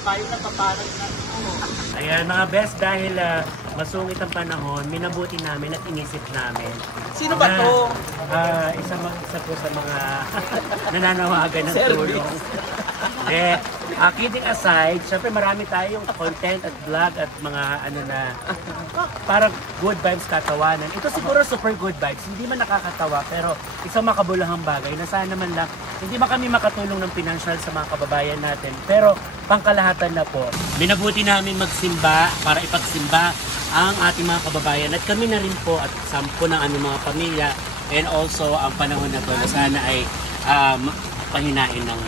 tayo nataparang na. Ayan mga best, dahil masungit ang panahon, minabuti namin at inisip namin. Sino ba to? Isa po sa mga nananawagan ng tulong. Kidding aside, syempre marami tayong content at vlog at mga parang good vibes katawanan. Ito siguro super good vibes, hindi man nakakatawa pero isang makabuluhang bagay na sana man lang hindi man kami makatulong ng financial sa mga kababayan natin pero pangkalahatan na po. Minabuti namin magsimba para ipagsimba ang ating mga kababayan at kami na rin po at sampo ng aming mga pamilya and also ang panahon na to na sana ay pahinain ng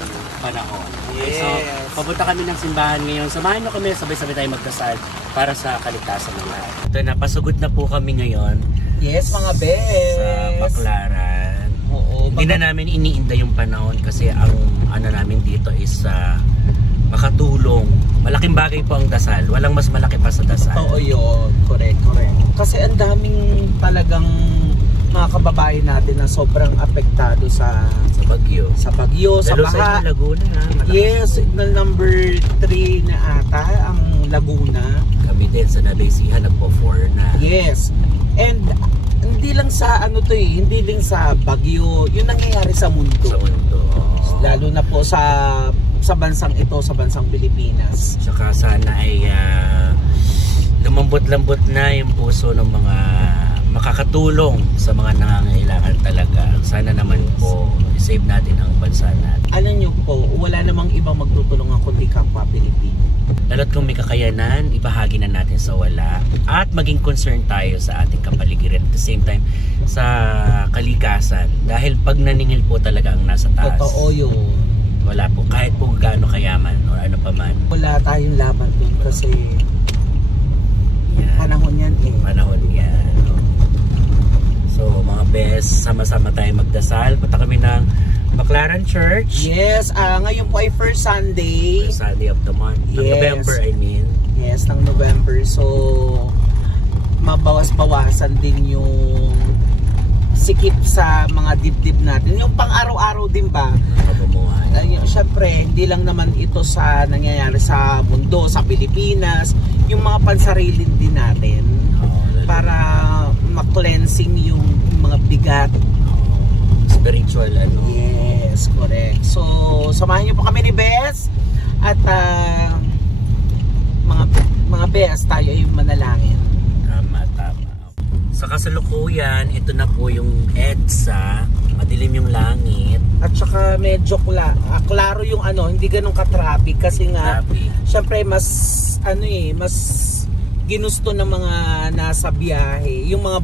panahon. Okay, so, papunta kami ng simbahan ngayon. Samahan nyo kami, sabay-sabay tayo magdasal para sa kaligtasan ng lahat. Ito na, pasugod na po kami ngayon. Yes, mga bes! Sa Baclaran. Oo. Hindi na namin iniinda yung panahon kasi ang namin dito is makatulong. Malaking bagay po ang dasal. Walang mas malaki pa sa dasal. Oo yun. Correct. Kasi ang daming talagang mga kababayan natin na sobrang apektado sa bagyo, sa baha. Sa Laguna. Yes, signal number 3 na ata ang Laguna. Kami din sa Nabesihan nagpo-4 na. Yes. And hindi lang sa hindi lang sa bagyo, yung nangyayari sa mundo. Sa mundo. Lalo na po sa bansang ito, sa bansang Pilipinas. Saka sana ay lumambot-lambot na yung puso ng mga makakatulong sa mga nangangailangan talaga. Sana naman po save natin ang bansa natin. Alam nyo po, wala namang ibang magtutulungan kundi kapwa Pilipino. Lalo't kung may kakayanan, ibahagi na natin sa wala at maging concern tayo sa ating kapaligiran at the same time sa kalikasan. Dahil pag naningil po talaga ang nasa taas. Totoo yun. Wala po, kahit po gaano kayaman o ano pa man. Wala tayong laban dun kasi panahon yan eh. Panahon yan. So mga best, sama-sama tayo magdasal. Punta kami ng Baclaran Church. Yes, ngayon po ay first Sunday. First Sunday of the month. Ng November, I mean. Yes, ng November. So, mabawas-bawasan din yung sikip sa mga dibdib natin. Yung pang-araw-araw din ba? Siyempre, hindi lang naman ito sa nangyayari sa mundo, sa Pilipinas. Yung mga pansarilin din natin. Para ma-cleansing yung mga bigat. Spiritual Yes, correct. So, samahan niyo po kami ni Bes at mga Bes, tayo ay manalangin. Tama. Sa kasalukuyan, ito na po yung EDSA, madilim yung langit. At saka medyo klaro yung hindi ganun ka-traffic kasi nga syempre mas mas ginusto ng mga nasa biyahe, yung mga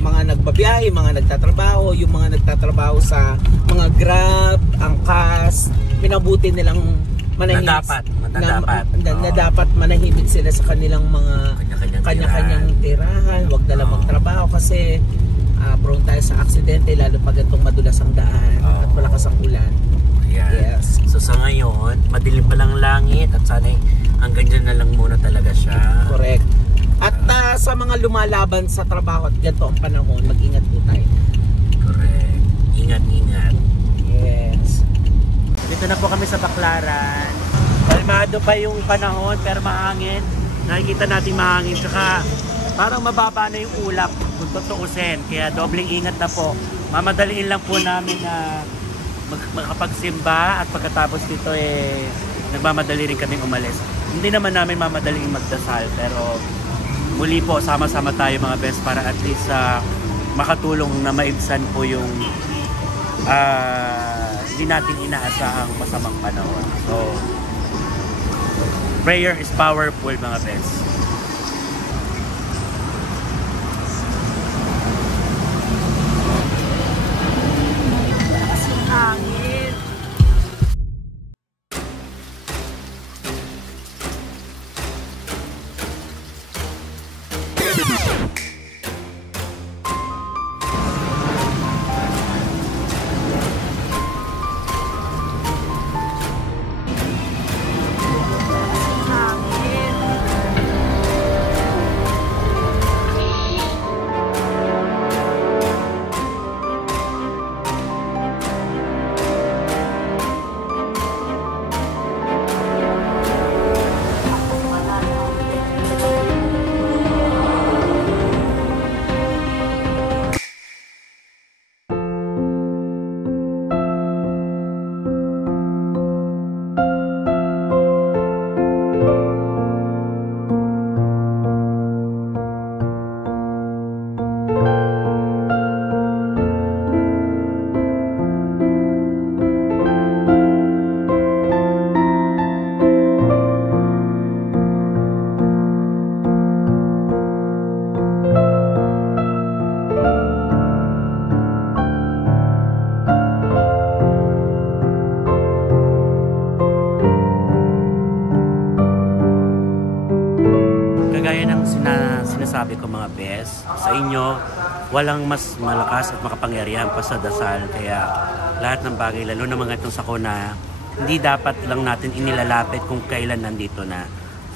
mga nagbabiyahe, mga nagtatrabaho, yung mga nagtatrabaho sa mga Grab, angkas, minabuti nilang manahimik na dapat manahimik sila sa kanilang mga kanya-kanyang tirahan, wag na lang magtrabaho kasi prone tayo sa aksidente lalo pag itong madulas ang daan at malakas ang ulan. Yes. So sa ngayon, madilim pa lang langit at sana hanggang dyan na lang muna talaga siya. Correct. At sa mga lumalaban sa trabaho at ganito ang panahon, mag-ingat po tayo. Correct. Ingat. Yes. Dito na po kami sa Baclaran. Kalmado pa yung panahon pero mahangin. Nakikita natin mahangin. Tsaka parang mababa na yung ulap kung tutuusin. Kaya dobleng ingat na po. Mamadaliin lang po namin na makapagsimba at pagkatapos dito nagmamadali rin kaming umalis. Hindi naman namin mamadaling magdasal pero muli po sama-sama tayo mga best para at least makatulong na maibsan po yung hindi natin inaasahang masamang panahon. So prayer is powerful mga best. Hangin. yan ang sinasabi ko mga bes. Sa inyo, walang mas malakas at makapangyarihan pa sa dasal. Kaya lahat ng bagay, lalo na mga itong sakuna, hindi dapat lang natin inilalapit kung kailan nandito na.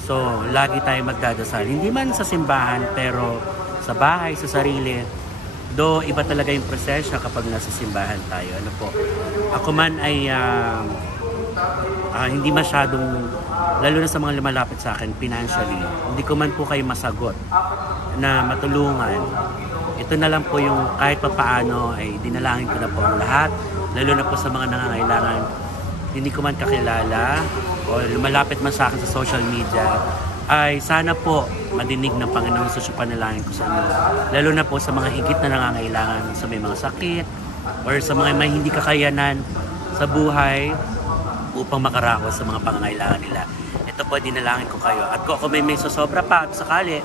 So, lagi tayo magdadasal. Hindi man sa simbahan, pero sa bahay, sa sarili. Do iba talaga yung prosesya kapag nasa simbahan tayo. Ano po? Ako man ay hindi masyadong, lalo na sa mga lumalapit sa akin financially, hindi ko man po kayo masagot na matulungan. Ito na lang po yung kahit pa paano ay dinalangin ko na po ang lahat, lalo na po sa mga nangangailangan. Hindi ko man kakilala o lumalapit man sa akin sa social media, ay sana po madinig ng Panginoon sa panalangin ko sa inyo. Lalo na po sa mga higit na nangangailangan, sa may mga sakit or sa mga may hindi kakayanan sa buhay upang makaraos sa mga pangangailangan nila. Ito po, dinalangin ko kayo. At kung may sosobra pa at sakali,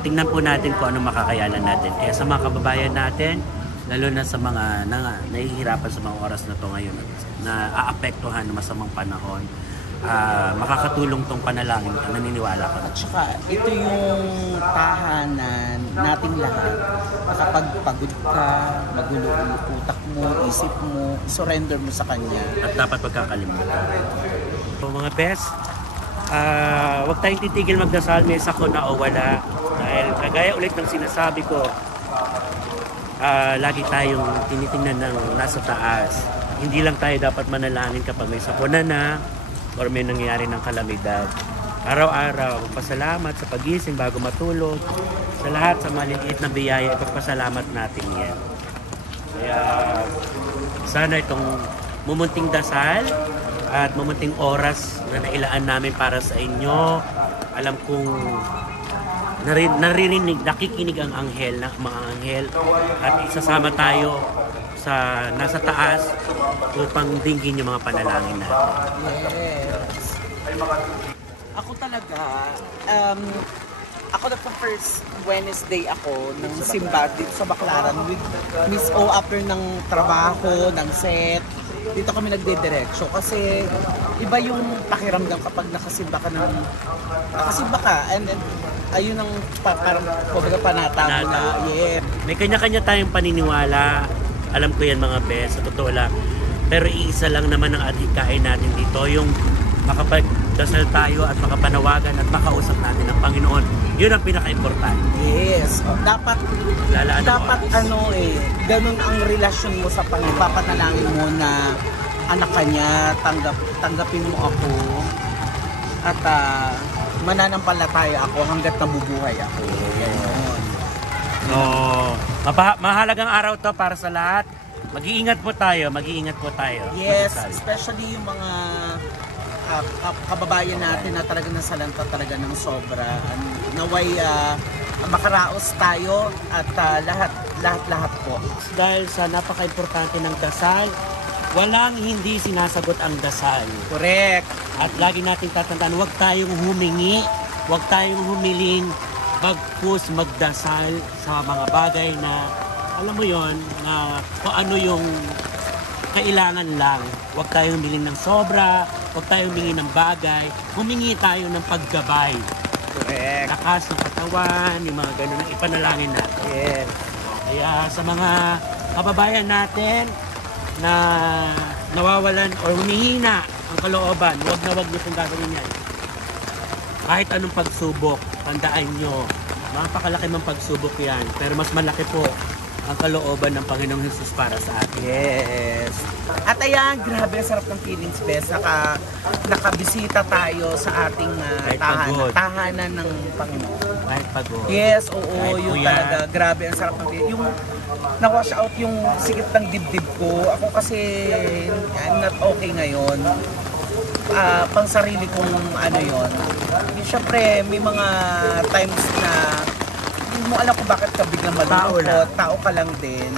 tingnan po natin kung anong makakayanan natin. Kaya sa mga kababayan natin, lalo na sa mga nahihirapan sa mga oras na to ngayon na aapektuhan ng masamang panahon, makakatulong tong panalangin, naniniwala ka. At saka, ito yung tahanan nating lahat. Kapag pagod ka, magulo yung utak mo, isip mo, surrender mo sa Kanya. At dapat pagkakalimutan. So, mga best, huwag tayong titigil magdasal, may sakuna o wala. Dahil kagaya ulit ng sinasabi ko, lagi tayong tinitingnan ng nasa taas. Hindi lang tayo dapat manalangin kapag may sakuna na or may nangyayari ng kalamidad. Araw-araw, pasalamat sa pagising bago matulog. Sa lahat, sa maliliit na biyaya, ipagpasalamat natin yan. Kaya sana itong mumunting dasal at mumunting oras na nailaan namin para sa inyo. Alam kong naririnig, nakikinig ang anghel, mga anghel, at isasama tayo sa nasa taas upang dinggin yung mga panalangin natin. Yes. Ako talaga, ako na first Wednesday ako ng simba dito sa Baclaran with Miss O after ng trabaho, ng set. Dito kami nagdidiretso kasi iba yung pakiramdam kapag nakasimba ka and then ayun ang parang kumbaga panata mo na. Yeah. May kanya-kanya tayong paniniwala. Alam ko yan mga bes, sa totoo lang. Pero iisa lang naman ang adhikain natin dito, yung makapagdasal tayo at makapanawagan at makausap natin ang Panginoon. Yun ang pinaka-importante. Yes. Dapat ganun ang relasyon mo sa Panginoon. Papanalangin mo na anak ka niya, tanggapin mo ako at mananampalataya ako hanggat nabubuhay ako. So, mahalagang araw to para sa lahat. Mag-iingat po tayo. Yes, especially yung mga kababayan natin na talaga nasalanta talaga ng sobra. Naway makaraos tayo at lahat po. Dahil sa napaka-importante ng dasal, walang hindi sinasagot ang dasal. Correct. At lagi natin tatandaan, huwag tayong humingi, huwag tayong humiling, bagkus magdasal sa mga bagay na, alam mo yon, na kung ano yung kailangan lang. Huwag tayong humingi ng sobra, huwag tayong humingi ng bagay, humingi tayo ng paggabay. Correct. Lakas ng katawan, yung mga ganun na ipanalangin natin. Yes. Kaya sa mga kababayan natin na nawawalan o humihina ang kalooban, huwag niyo pong gagawin yan. Kahit anong pagsubok, tandaan nyo, mapakalaki mang pagsubok yan, pero mas malaki po ang kalooban ng Panginoong Jesus para sa atin. Yes. At ayan, grabe, sarap ng feelings, Bes. Nakabisita tayo sa ating tahanan ng Panginoon. Kahit pagod. Yes, oo, kahit yung kuya. talaga, grabe, ang sarap ng feelings. Yung na-wash out yung sikip ng dibdib ko. Ako kasi, I'm not okay ngayon. Pang sarili kong yon. Siyempre, may mga times na hindi mo alam kung bakit ka biglang malungkot. Tao ka lang din.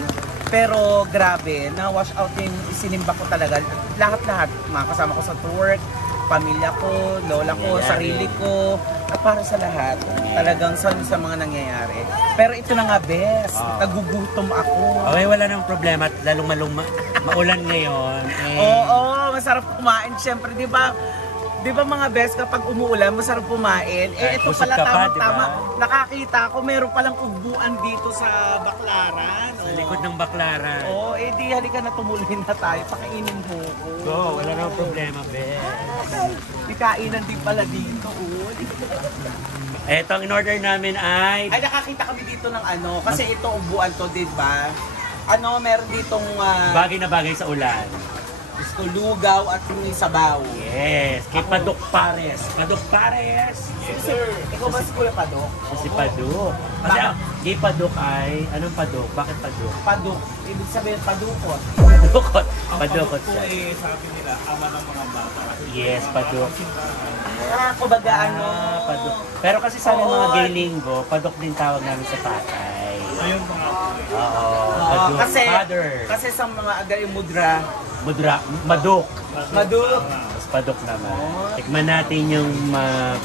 Pero grabe, na-wash out yung isinimba ko talaga. Lahat-lahat, mga kasama ko sa work, pamilya ko, lola ko, sarili ko, at para sa lahat. Talagang sa mga nangyayari. Pero ito na nga, Bes, nagugutom ako. Okay, wala nang problema. Lalong maulan ngayon. Oo, masarap kumain. Siyempre, di ba? Di ba mga best, kapag umuulan, masarap pumain? Eh, ito Busog pala ka pa, tama-tama. diba? Nakakita ko, meron palang ubuan dito sa Baclaran. Sa likod ng Baclaran. Oo, eh di halika na tumuloy na tayo. Pakainin mo ko. Go, wala namang problema, be. Di kainan din pala dito. Oh. Eto, ang in-order namin ay... Ay, nakakita kami dito ng ano, kasi ito ubuan to, di ba? Ano, meron ditong Bagay na bagay sa ulan. gusto lugaw at may sabaw. Yes, kay Padok Pares. Padok Pares! Yes, sir. Ikaw ba si Kuya Padok? Si Padok. Kasi kay Padok ay... Anong Padok? Bakit Padok? Padok. Ibig sabihin, padukot. Padukot. Padukot siya. Sabi nila, ama ng mga bata. Yes, Padok. Kumbaga ano. Padok. Pero kasi sa aming mga gay linggo, Padok din tawag namin sa tatay. Ayun mga Oo. Oo, Padok. kasi, Father. kasi sa mga agay mudra, Mudra. Madok. maduk. Tapos Padok naman. Tikman natin yung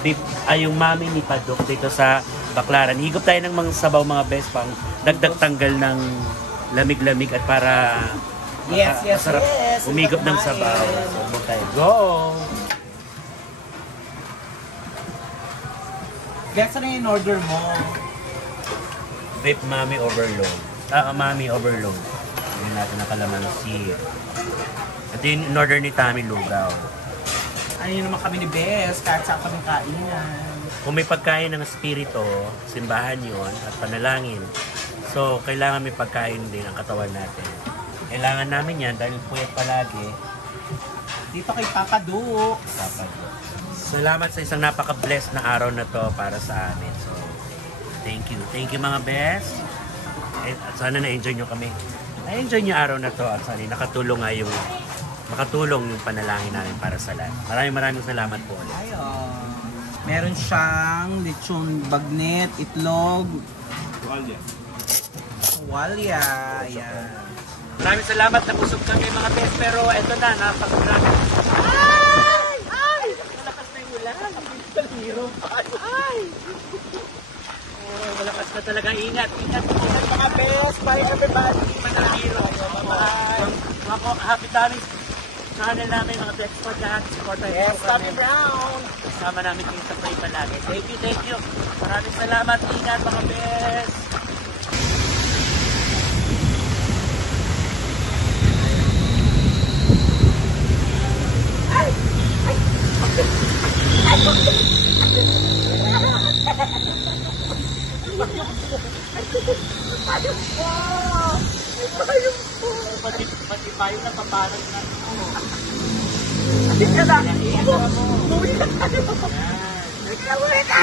beef, yung mami ni Padok dito sa Baclaran. Higop tayo ng mga sabaw mga best pang dagdag tanggal ng lamig-lamig at para Yes, yes, masarap yes. umigop ng sabaw. So, huwag tayo. Go! Guess ano yung order mo? Beef mami overload. Mami overload. Hindi natin nakalamansi. Ito yung in-order ni Tami Lugaw. Ayun naman kami ni Bes, kahit saan kami kainan. Kung may pagkain ng espiritu, simbahan yun at panalangin. So, kailangan may pagkain din ang katawan natin. Kailangan namin yan dahil puyat palagi. Dito kay Papa Duk. Dapat. Salamat sa isang napaka-blessed na araw na to para sa amin. So, thank you. Thank you mga best. At sana na-enjoy nyo kami. Na-enjoy nyo araw na to at sana nakatulong nga yung panalangin namin para sa lahat. Maraming salamat po ulit. Ay, meron siyang lechon bagnet, itlog, walya. Ayan. Maraming salamat na busog kami mga best. Pero eto na, napakagrabe. Malakas na yung ulan. Malakas na talaga. Ingat. Mga best, bye everybody. Manahiro. Mga happy tamis. Channel namin, mga best po lahat. Support tayo. Yes, Tommy Brown. Kasama namin kayo sa play palagi. Thank you. Maraming salamat. Ingat mga best. Pati payo na paparang na. Hindi ka na. Umuwi na tayo. Umuwi na.